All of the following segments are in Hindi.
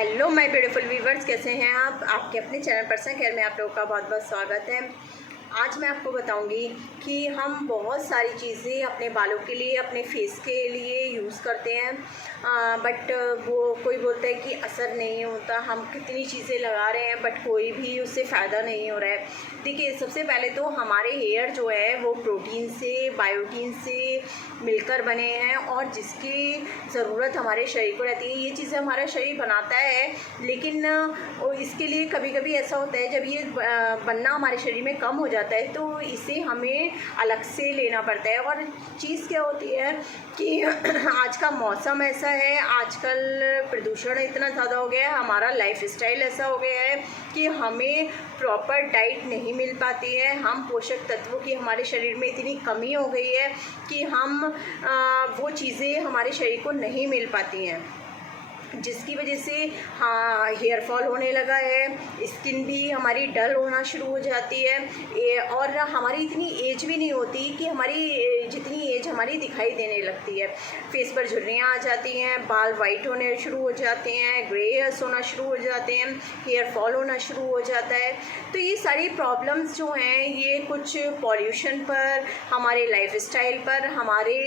हेलो माय ब्यूटीफुल व्यूवर्स, कैसे हैं आप? आपके अपने चैनल पर्सन केयर में आप लोगों का बहुत बहुत स्वागत है। आज मैं आपको बताऊंगी कि हम बहुत सारी चीज़ें अपने बालों के लिए, अपने फेस के लिए यूज़ करते हैं, बट वो कोई बोलता है कि असर नहीं होता। हम कितनी चीज़ें लगा रहे हैं बट कोई भी उससे फ़ायदा नहीं हो रहा है। देखिए, सबसे पहले तो हमारे हेयर जो है वो प्रोटीन से, बायोटीन से मिलकर बने हैं और जिसकी ज़रूरत हमारे शरीर को रहती है। ये चीज़ें हमारा शरीर बनाता है, लेकिन इसके लिए कभी कभी ऐसा होता है जब ये बनना हमारे शरीर में कम हो जाता है तो इसे हमें अलग से लेना पड़ता है। और चीज़ क्या होती है कि आज का मौसम ऐसा है, आजकल प्रदूषण इतना ज़्यादा हो गया है, हमारा लाइफस्टाइल ऐसा हो गया है कि हमें प्रॉपर डाइट नहीं मिल पाती है। हम पोषक तत्वों की हमारे शरीर में इतनी कमी हो गई है कि हम वो चीज़ें हमारे शरीर को नहीं मिल पाती हैं, जिसकी वजह से हेयर फॉल होने लगा है, स्किन भी हमारी डल होना शुरू हो जाती है और हमारी इतनी एज भी नहीं होती कि हमारी जितनी एज हमारी दिखाई देने लगती है। फेस पर झुर्रियाँ आ जाती हैं, बाल वाइट होने शुरू हो जाते हैं, ग्रे हेयर्स होना शुरू हो जाते हैं, हेयर फॉल होना शुरू हो जाता है। तो ये सारी प्रॉब्लम्स जो हैं ये कुछ पॉल्यूशन पर, हमारे लाइफस्टाइल पर, हमारे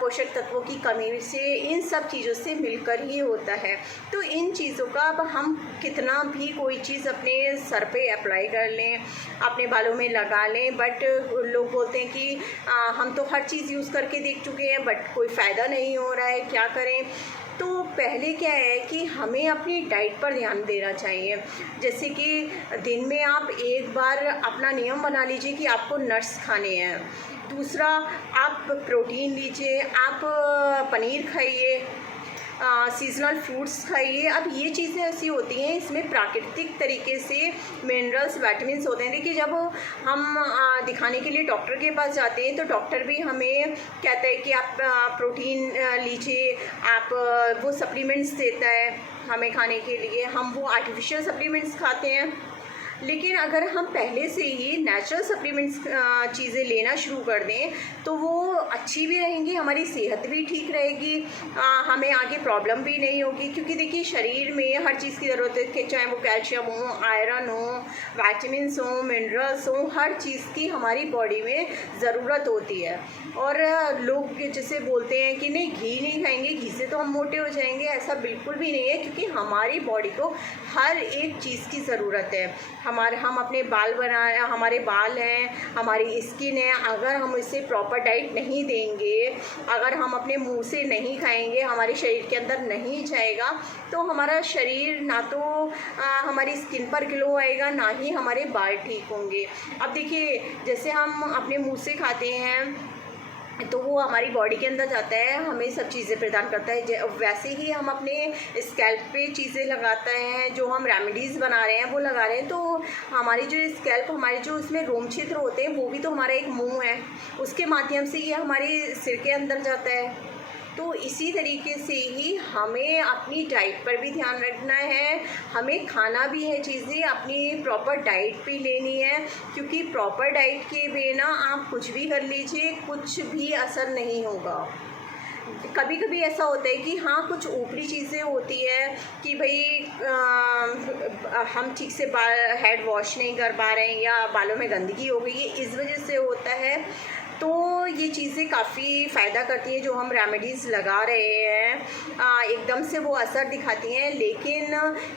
पोषक तत्वों की कमी से, इन सब चीज़ों से मिलकर ही होता है। तो इन चीज़ों का अब हम कितना भी कोई चीज़ अपने सर पे अप्लाई कर लें, अपने बालों में लगा लें, बट लोग बोलते हैं कि हम तो हर चीज़ यूज़ करके देख चुके हैं बट कोई फ़ायदा नहीं हो रहा है, क्या करें? तो पहले क्या है कि हमें अपनी डाइट पर ध्यान देना चाहिए। जैसे कि दिन में आप एक बार अपना नियम बना लीजिए कि आपको नट्स खाने हैं। दूसरा, आप प्रोटीन लीजिए, आप पनीर खाइए, सीजनल फ्रूट्स खाइए। अब ये चीज़ें ऐसी होती हैं, इसमें प्राकृतिक तरीके से मिनरल्स, विटामिन्स होते हैं। देखिए, जब हम दिखाने के लिए डॉक्टर के पास जाते हैं तो डॉक्टर भी हमें कहता है कि आप प्रोटीन लीजिए, आप वो सप्लीमेंट्स देता है हमें खाने के लिए। हम वो आर्टिफिशियल सप्लीमेंट्स खाते हैं, लेकिन अगर हम पहले से ही नेचुरल सप्लीमेंट्स चीज़ें लेना शुरू कर दें तो वो अच्छी भी रहेंगी, हमारी सेहत भी ठीक रहेगी, हमें आगे प्रॉब्लम भी नहीं होगी। क्योंकि देखिए, शरीर में हर चीज़ की ज़रूरत है, कि चाहे वो कैल्शियम हो, आयरन हो, विटामिन्स हो, मिनरल्स हो, हर चीज़ की हमारी बॉडी में ज़रूरत होती है। और लोग जैसे बोलते हैं कि नहीं, घी नहीं खाएंगे, घी से तो हम मोटे हो जाएंगे, ऐसा बिल्कुल भी नहीं है। क्योंकि हमारी बॉडी को हर एक चीज़ की ज़रूरत है। हम अपने बाल बनाए, हमारे बाल हैं, हमारी स्किन है, अगर हम इसे प्रॉपर डाइट नहीं देंगे, अगर हम अपने मुंह से नहीं खाएंगे, हमारे शरीर के अंदर नहीं जाएगा, तो हमारा शरीर ना तो हमारी स्किन पर ग्लो आएगा, ना ही हमारे बाल ठीक होंगे। अब देखिए, जैसे हम अपने मुंह से खाते हैं तो वो हमारी बॉडी के अंदर जाता है, हमें सब चीज़ें प्रदान करता है। वैसे ही हम अपने स्कैल्प पे चीज़ें लगाते हैं, जो हम रेमेडीज़ बना रहे हैं वो लगा रहे हैं, तो हमारी जो स्कैल्प, हमारे जो इसमें रोम छिद्र होते हैं, वो भी तो हमारा एक मुंह है, उसके माध्यम से ये हमारे सिर के अंदर जाता है। तो इसी तरीके से ही हमें अपनी डाइट पर भी ध्यान रखना है, हमें खाना भी है चीज़ें, अपनी प्रॉपर डाइट भी लेनी है। क्योंकि प्रॉपर डाइट के बिना आप कुछ भी कर लीजिए, कुछ भी असर नहीं होगा। कभी कभी ऐसा होता है कि हाँ, कुछ ऊपरी चीज़ें होती है कि भाई हम ठीक से हेड वॉश नहीं कर पा रहे हैं या बालों में गंदगी हो गई है, इस वजह से होता है। तो ये चीज़ें काफ़ी फ़ायदा करती हैं जो हम रेमेडीज़ लगा रहे हैं, एकदम से वो असर दिखाती हैं। लेकिन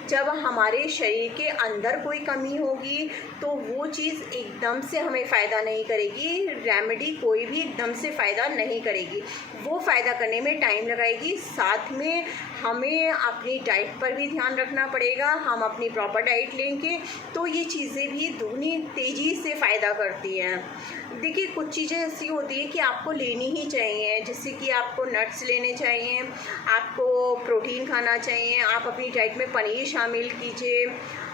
जब हमारे शरीर के अंदर कोई कमी होगी तो वो चीज़ एकदम से हमें फ़ायदा नहीं करेगी। रेमेडी कोई भी एकदम से फ़ायदा नहीं करेगी, वो फ़ायदा करने में टाइम लगाएगी। साथ में हमें अपनी डाइट पर भी ध्यान रखना पड़ेगा। हम अपनी प्रॉपर डाइट लेंगे तो ये चीज़ें भी दुगनी तेज़ी से फ़ायदा करती हैं। देखिए, कुछ चीज़ें ऐसी होती है कि आपको लेनी ही चाहिए, जैसे कि आपको नट्स लेने चाहिए, आपको प्रोटीन खाना चाहिए, आप अपनी डाइट में पनीर शामिल कीजिए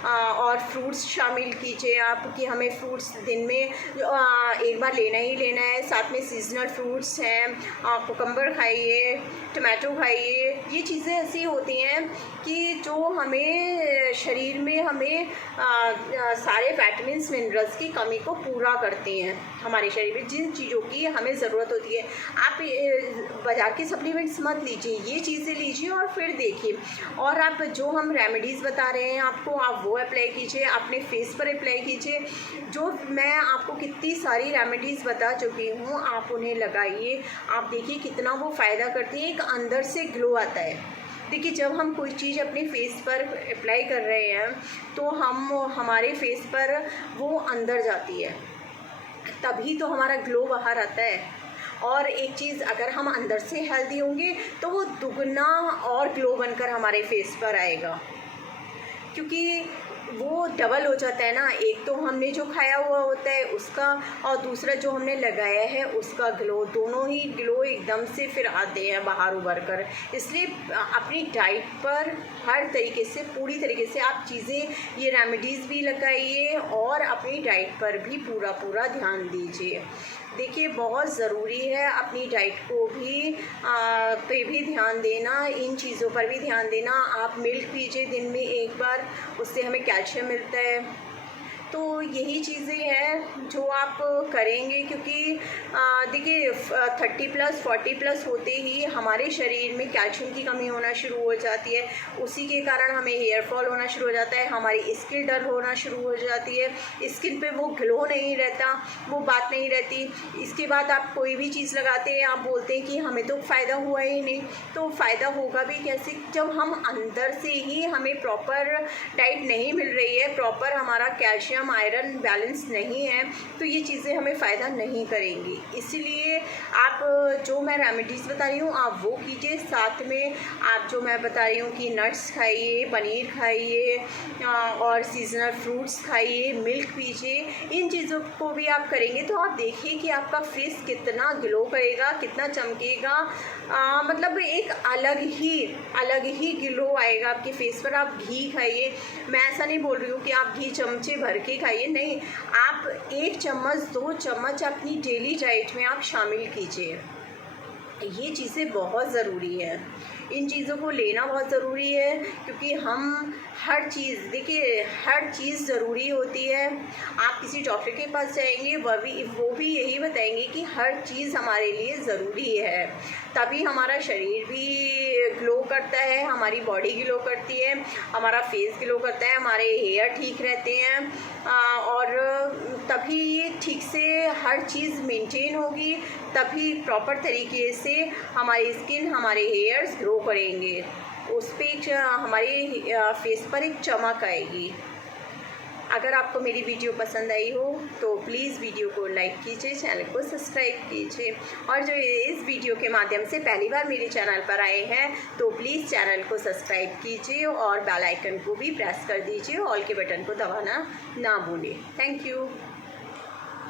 और फ्रूट्स शामिल कीजिए आप, कि हमें फ्रूट्स दिन में एक बार लेना ही लेना है। साथ में सीजनल फ्रूट्स हैं, कुकम्बर खाइए, टमाटो खाइए। ये चीज़ें ऐसी होती हैं कि जो हमें शरीर में हमें सारे विटामिन्स मिनरल्स की कमी को पूरा करती हैं। हमारे शरीर में जिन चीज़ों की हमें ज़रूरत होती है, आप बाज़ार के सप्लीमेंट्स मत लीजिए, ये चीज़ें लीजिए और फिर देखिए। और आप जो हम रेमेडीज़ बता रहे हैं आपको, आप वो अप्लाई कीजिए, अपने फेस पर अप्लाई कीजिए। जो मैं आपको कितनी सारी रेमेडीज़ बता चुकी हूँ, आप उन्हें लगाइए। आप देखिए कितना वो फ़ायदा करती है, एक अंदर से ग्लो आता है। देखिए, जब हम कोई चीज़ अपने फेस पर अप्लाई कर रहे हैं तो हमारे फेस पर वो अंदर जाती है, तभी तो हमारा ग्लो बाहर आता है। और एक चीज़, अगर हम अंदर से हेल्दी होंगे तो वो दुगना और ग्लो बनकर हमारे फेस पर आएगा, क्योंकि वो डबल हो जाता है ना। एक तो हमने जो खाया हुआ होता है उसका, और दूसरा जो हमने लगाया है उसका ग्लो, दोनों ही ग्लो एकदम से फिर आते हैं बाहर उभर कर। इसलिए अपनी डाइट पर हर तरीके से, पूरी तरीके से आप चीज़ें, ये रेमेडीज़ भी लगाइए और अपनी डाइट पर भी पूरा ध्यान दीजिए। देखिए, बहुत ज़रूरी है अपनी डाइट को भी पे भी ध्यान देना, इन चीज़ों पर भी ध्यान देना। आप मिल्क पीजिए दिन में एक बार, उससे हमें कैल्शियम मिलता है। तो यही चीज़ें हैं जो आप करेंगे, क्योंकि देखिए 30+ 40+ होते ही हमारे शरीर में कैल्शियम की कमी होना शुरू हो जाती है। उसी के कारण हमें हेयर फॉल होना शुरू हो जाता है, हमारी स्किन डल होना शुरू हो जाती है, स्किन पे वो ग्लो नहीं रहता, वो बात नहीं रहती। इसके बाद आप कोई भी चीज़ लगाते हैं, आप बोलते हैं कि हमें तो फ़ायदा हुआ ही नहीं। तो फ़ायदा होगा भी कैसे, जब हम अंदर से ही, हमें प्रॉपर डाइट नहीं मिल रही है, प्रॉपर हमारा कैल्शियम आयरन बैलेंस नहीं है, तो ये चीज़ें हमें फ़ायदा नहीं करेंगी। इसलिए आप जो मैं रेमेडीज़ बता रही हूँ आप वो कीजिए, साथ में आप जो मैं बता रही हूँ कि नट्स खाइए, पनीर खाइए और सीजनल फ्रूट्स खाइए, मिल्क पीजिए। इन चीज़ों को भी आप करेंगे तो आप देखिए कि आपका फेस कितना ग्लो करेगा, कितना चमकेगा। मतलब एक अलग ही ग्लो आएगा आपके फेस पर। आप घी खाइए, मैं ऐसा नहीं बोल रही हूँ कि आप घी चमचे भर के खाइए, नहीं, आप 1 चम्मच 2 चम्मच अपनी डेली डाइट में आप शामिल कीजिए। ये चीज़ें बहुत ज़रूरी है, इन चीज़ों को लेना बहुत ज़रूरी है, क्योंकि हम हर चीज़, देखिए हर चीज़ ज़रूरी होती है। आप किसी डॉक्टर के पास जाएंगे, वो भी यही बताएंगे कि हर चीज़ हमारे लिए ज़रूरी है, तभी हमारा शरीर भी ग्लो करता है, हमारी बॉडी ग्लो करती है, हमारा फेस ग्लो करता है, हमारे हेयर ठीक रहते हैं, और तभी ठीक से हर चीज़ मेंटेन होगी, तभी प्रॉपर तरीके से हमारी स्किन, हमारे हेयर्स ग्रो करेंगे, उस पर हमारे फेस पर एक चमक आएगी। अगर आपको मेरी वीडियो पसंद आई हो तो प्लीज़ वीडियो को लाइक कीजिए, चैनल को सब्सक्राइब कीजिए, और जो इस वीडियो के माध्यम से पहली बार मेरे चैनल पर आए हैं तो प्लीज़ चैनल को सब्सक्राइब कीजिए और बेल आइकन को भी प्रेस कर दीजिए, ऑल के बटन को दबाना ना भूलें। Thank you.